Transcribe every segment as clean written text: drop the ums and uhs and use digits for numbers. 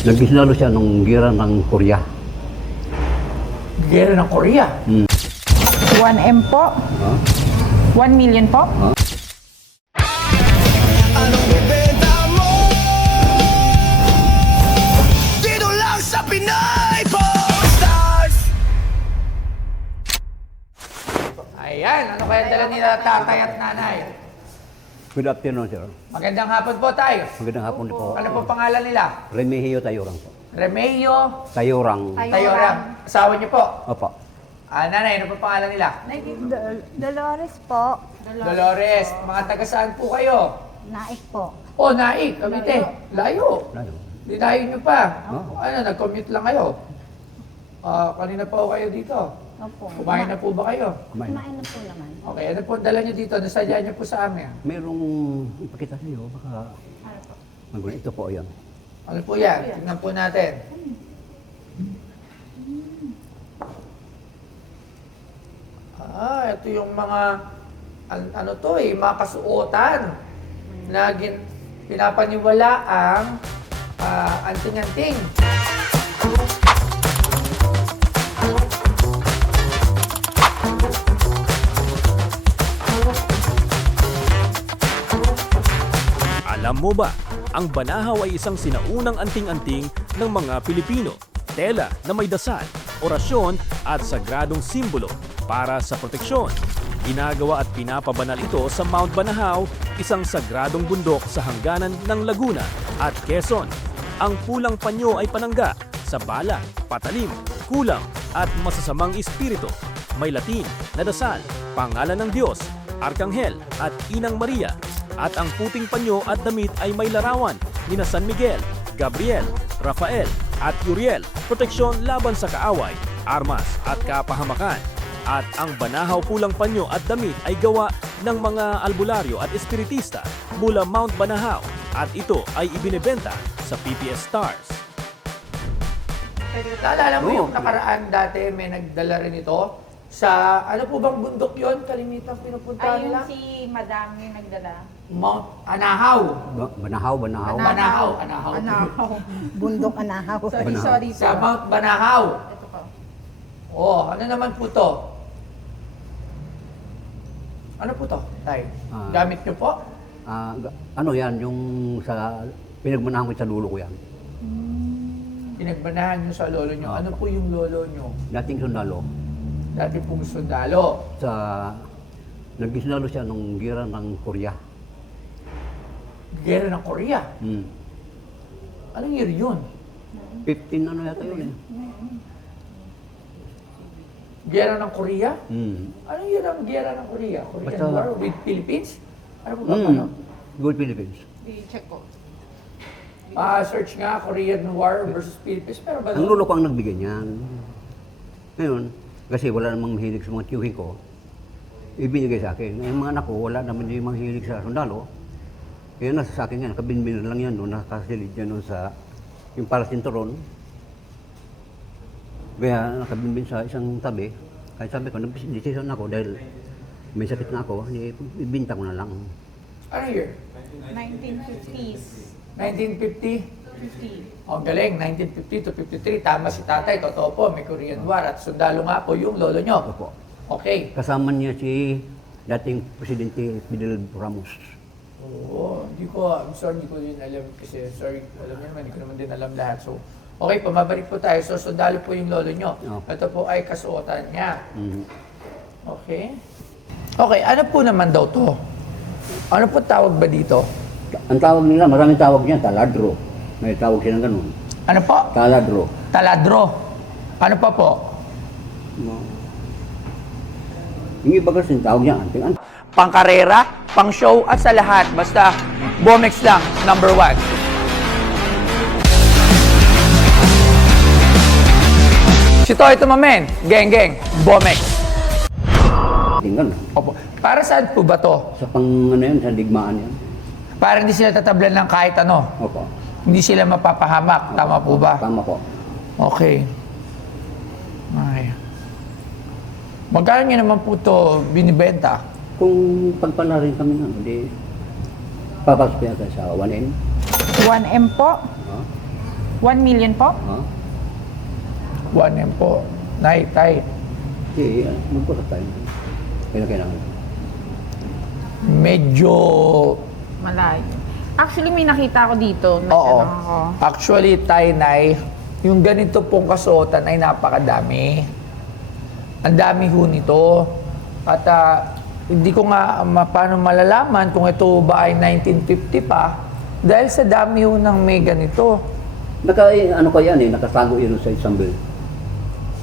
Nagbisinalo siya nung gira ng Korea. Gera ng Korea. 1M po? 1 million po? Anong ibenta mo? Dito lang sa Pinay Posters. Ayan, ano kaya dala nila tatay at nanay? Good afternoon, sir. Magandang hapon po, tay. Magandang hapon po. Ano po pangalan nila? Remigio Tayorang po. Remeo Tayorang. Tayorang. Asawa niyo po? Opo. Nanay, ano po pangalan nila? Dolores po. Dolores. Mga taga saan po kayo? Naik po. Oh, Naik, Cavite. Layo. Layo. Dinayo niyo pa. Oh. Ano, nag-commute lang kayo? Kanina pa kayo dito. Opo. Kumain na po ba kayo? Kumain. Kumain na po naman. Okay, ano po ang dala niyo dito? Nasadya niyo po sa amin. Merong ipakita sa iyo, baka magulo. Ito po yan. Ano po yan? Tingnan po natin. Ito yung mga, ano to mga kasuotan na pinapaniwala ang anting-anting. Alam mo ba, ang banahaw ay isang sinaunang anting-anting ng mga Pilipino. Tela na may dasal, orasyon at sagradong simbolo para sa proteksyon. Ginagawa at pinapabanal ito sa Mount Banahaw, isang sagradong bundok sa hangganan ng Laguna at Quezon. Ang pulang panyo ay panangga sa bala, patalim, kulang at masasamang espiritu. May Latin na dasal, pangalan ng Diyos, Arkanghel at Inang Maria. At ang puting panyo at damit ay may larawan ni na San Miguel, Gabriel, Rafael at Uriel, proteksyon laban sa kaaway, armas at kapahamakan. At ang banahaw pulang panyo at damit ay gawa ng mga albularyo at espiritista mula Mount Banahaw at ito ay ibinebenta sa PPS Stars. Naalala mo yung nakaraan dati may nagdala rin ito sa, ano po bang bundok yon? Kalimitang pinupuntahan Ayun nila? si Madam yung nagdala. Mount Anahaw. Banahaw. Anahaw. Bundok Anahaw. Sorry po. Sa Mount Banahaw. Ito po. Ano naman po to? Ano po to, tay? Gamit niyo po? Ano yan, yung sa pinagmanahan ko sa lulo ko yan. Pinagbanahan niyo sa lolo niyo. Ano po yung lolo niyo? Dating sundalo. Dati pong sundalo. Nagbisinalo siya nung gira ng Korea. Gera ng Korea. Anong year yun? 15 ano yata yun eh. Gera ng Korea? Hmm. Anong year ang gera ng Korea? Korean Basta- War with Philippines? Ano po ba? Ano? Good Philippines. I-check ko. Search nga, Korean War versus Philippines. Pero ba? Ang lolo ko ang nagbigay niyan. Ngayon, kasi wala namang mahilig sa mga tiyuhin ko, ibinigay sa akin. Yung mga anak ko, wala naman yung mahilig sa sundalo. Kaya nasa sa akin yan, kabinbin lang yan doon, nakasilid yan doon sa yung para sinturon. Kaya nakabinbin sa isang tabi. Kaya sabi ko, nag-decision ako dahil may sakit na ako, ibinta ko na lang. Ano year? 1950s. 1950? 50. Ang galing, 1950 to 53. Tama si tatay, totoo po, may Korean War. At sundalo nga po yung lolo nyo. Opo. Okay. Kasama niya si dating Presidente Fidel Ramos. Oo, I'm sorry, hindi ko din alam kasi, sorry, alam niyo naman, hindi ko naman din alam lahat. So, okay, pumabalik po tayo. So, sundalo po yung lolo nyo. Okay. Ito po ay kasuotan niya. Mhm. Okay. Okay, ano po naman daw to? Ano po tawag ba dito? Ang tawag nila, maraming tawag niya, taladro. May tawag silang ganun. Ano po? Taladro. Taladro. Ano pa po? Yung iba kasi tawag niya, anting. Pangkarera, pang show at sa lahat. Basta, Bomex lang, number 1. Si Toy Tumamen, geng, Bomex. Anting ganun. Opo. Para saan po ba to? Sa pang ano yan, sa digmaan yan. Para hindi sila tatablan ng kahit ano. Opo. Hindi sila mapapahamak. Tama po ba? Tama po. Okay. Okay. Magkano nyo naman po ito binibenta? Kung pagpala rin kami nun, hindi papasok yata sa 1M. 1M po? 1 million po? Ha? 1M po. Nay, tay. Hindi, magpura tayo. Kailangan. Medyo... Malayo. Actually, may nakita ako dito. Oo. Nagtanong ako. Actually, tay, nay, yung ganito pong kasuotan ay napakadami. Ang dami ho nito. At hindi ko nga paano malalaman kung ito ba ay 1950 pa dahil sa dami ho ng may ganito. Ano ko yan nakatago yun sa isang bill.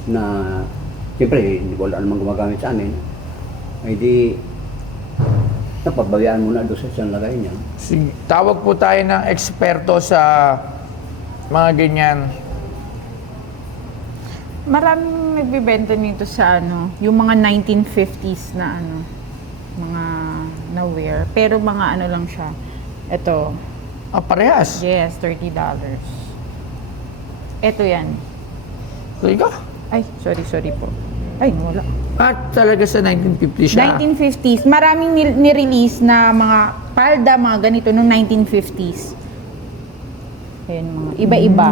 Na, siyempre, hindi wala namang gumagamit sa amin. Ay di, napabayaan mo na doon sa isang lagay niya. Tawag po tayo ng eksperto sa mga ganyan. Maraming nagbibenta nito sa yung mga 1950s na mga na-wear. Pero mga lang siya. Ito. Parehas. Yes, $30. Ito yan. Talaga? Ay, sorry po. Ay, wala. Talaga sa 1950 siya. 1950s. Maraming nirelease na mga palda, mga ganito, noong 1950s. Ayan, mga iba-iba.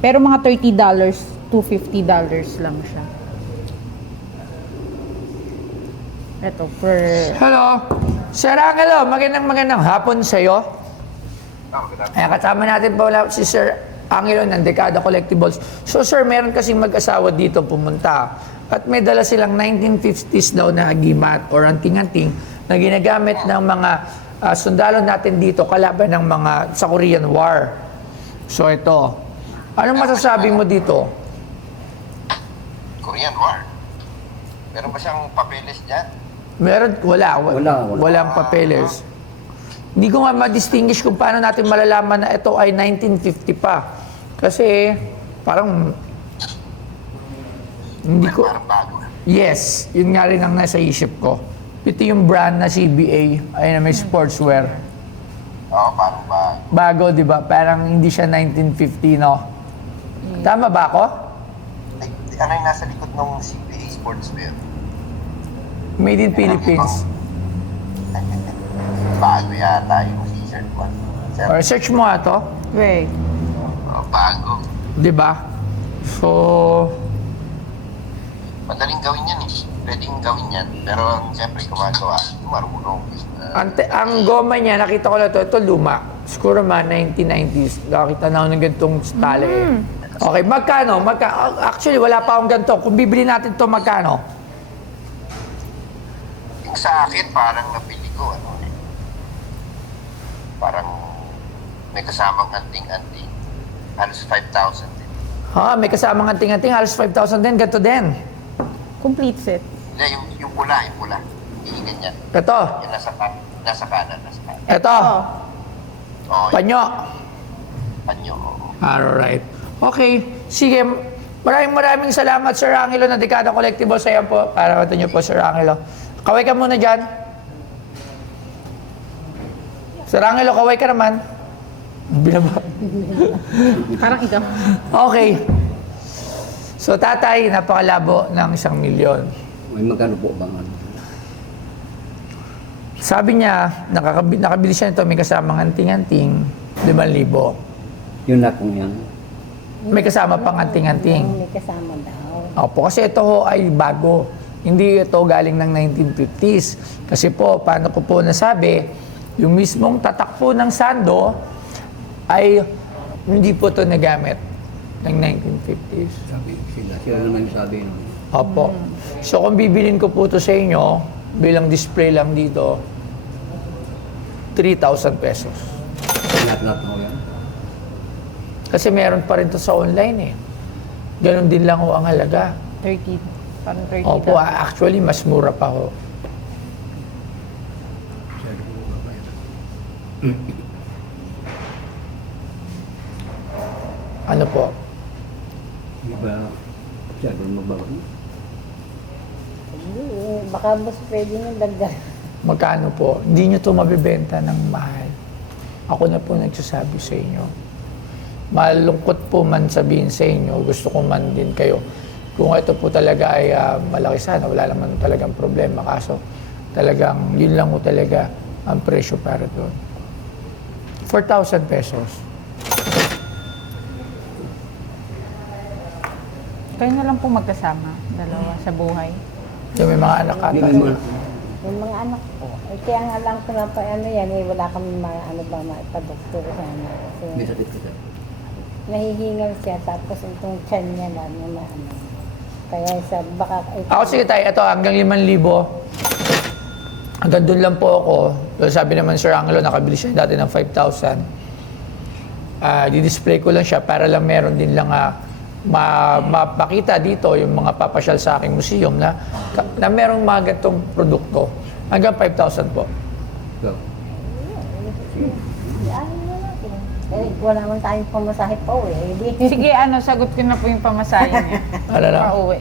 Pero mga $30 to $50 lang siya. Ito, Hello. Sir Angelo, magandang hapon sa'yo. Ayan, kasama natin pa wala si Sir Angelo ng Dekada Collectibles. So sir, meron kasing mag-asawa dito pumunta. At may dala silang 1950s daw na agimat or anting-anting na ginagamit ng mga sundalo natin dito kalaban ng mga sa Korean War. So ito. Anong masasabi mo dito? Korean War. Meron ba siyang papeles dyan? Meron, wala. Wala. Walang papeles. Hindi ko nga ma-distinguish kung paano natin malalaman na ito ay 1950 pa. Kasi parang hindi ko... Parang bago. Yes, yun nga rin ang nasa isip ko. Ito yung brand na CBA, ay na may sportswear. Oo, parang bago. Bago, di ba? Parang hindi siya 1950, no? Tama ba ako? Ay, ano yung nasa likod ng CPA Sportswear? Made in Philippines. Bago yata yung t-shirt mo. Sir, Or search mo nga to. wait. bago. Di ba? So, Madaling gawin yan eh. Pwedeng gawin yan. Pero siyempre, gumagawa, marunong. ang goma niya, nakita ko na ito luma. Siguro mga 1990s. Nakita na ako ng ganitong style eh. Okay, magkano? Actually, wala pa akong ganito. Kung bibili natin to magkano? Yung sa akin, parang napili ko, parang may kasamang anting-anting. Halos 5,000 din. May kasamang anting-anting. Halos 5,000 din. Ganito din. Complete set. Hindi, yung pula. Hindi ganyan. Ito. Yung nasa kanan. Ito. Oo, Panyo. panyo. Alright. Okay. Sige. Maraming salamat, Sir Angelo, na Dekada Collectibles. Ayan po. Para mata niyo po, Sir Angelo. Kaway ka muna dyan. Sir Angelo, kaway ka naman. Binaba. Parang ikaw. Okay. So, tatay, napakalabo ng 1 milyon. May magkano po bang ano? Sabi niya, nakabili siya nito, may kasamang anting-anting, 5,000. Yun na kung yan. May kasama pang anting-anting. May kasama daw. Opo, kasi ito ho ay bago. Hindi ito galing ng 1950s. Kasi po, paano ko po nasabi, yung mismong tatak po ng sando ay hindi po ito nagamit ng 1950s. Sila naman yung sabi. Opo. So kung bibilin ko po ito sa inyo, bilang display lang dito, 3,000 pesos. Lahat mo yan. Kasi meron pa rin to sa online eh. Ganon din lang ho ang halaga. 30. Parang 30. Opo, actually, mas mura pa ho. Ano po? Di ba? Masyado magbago. Baka mas pwede nyo dagdag. Magkano po? Hindi nyo to mabibenta ng mahal. Ako na po nagsasabi sa inyo. Malungkot po man sabihin sa inyo, gusto ko man din kayo. Kung ito po talaga ay malaki sana, wala naman talagang problema. Kaso talagang yun lang po talaga ang presyo para doon. 4,000 pesos. Kayo na lang po magkasama, dalawa, sa buhay. Yung may mga anak ata. Yung mga, Yung mga anak ko, kaya nga lang ko na pa ano yan, wala kami mga ano ba maipadoktor sana. may Kasi sakit ka. nahihingal siya, tapos itong tiyan niya na ano. Kaya sa baka... Ako sige tayo, ito hanggang 5,000. Hanggang doon lang po ako. Pero sabi naman Sir Angelo, nakabili siya dati ng 5,000. Di-display ko lang siya para lang meron din lang mapakita dito yung mga papasyal sa aking museum na merong mga ganitong produkto. Hanggang 5,000 po. So, Ano na natin? Wala naman tayong pamasahe pa eh. Sige, sagot ko na po yung pamasahe niya. Ano lang? Pauwi.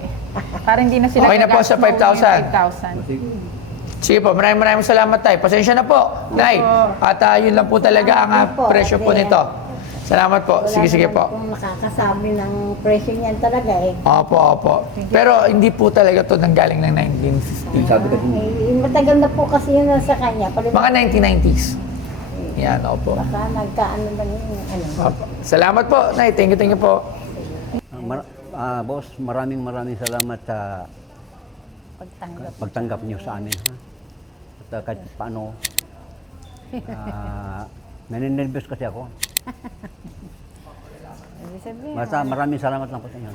Para hindi na sila Okay na po sa gagastos 5,000. 5,000. sige. Sige po, maraming salamat tayo. Pasensya na po, Nay. At yun lang po talaga ang presyo po nito. Salamat po. Sige po. Kung nakakasabi ng presyo niyan talaga eh. Opo. Pero hindi po talaga to nanggaling ng 1950. Sabi kasi, Matagal na po kasi yun sa kanya. Mga 1990s. Yan, opo. Baka nagkaano lang yung ano. Opo. Salamat po, Nay. Thank you po. boss, maraming salamat sa Pagtanggap. pagtanggap niyo sa amin. Ha? At kahit paano, naninnervous kasi ako. Ibig sabihin, Basta maraming salamat lang po sa inyo.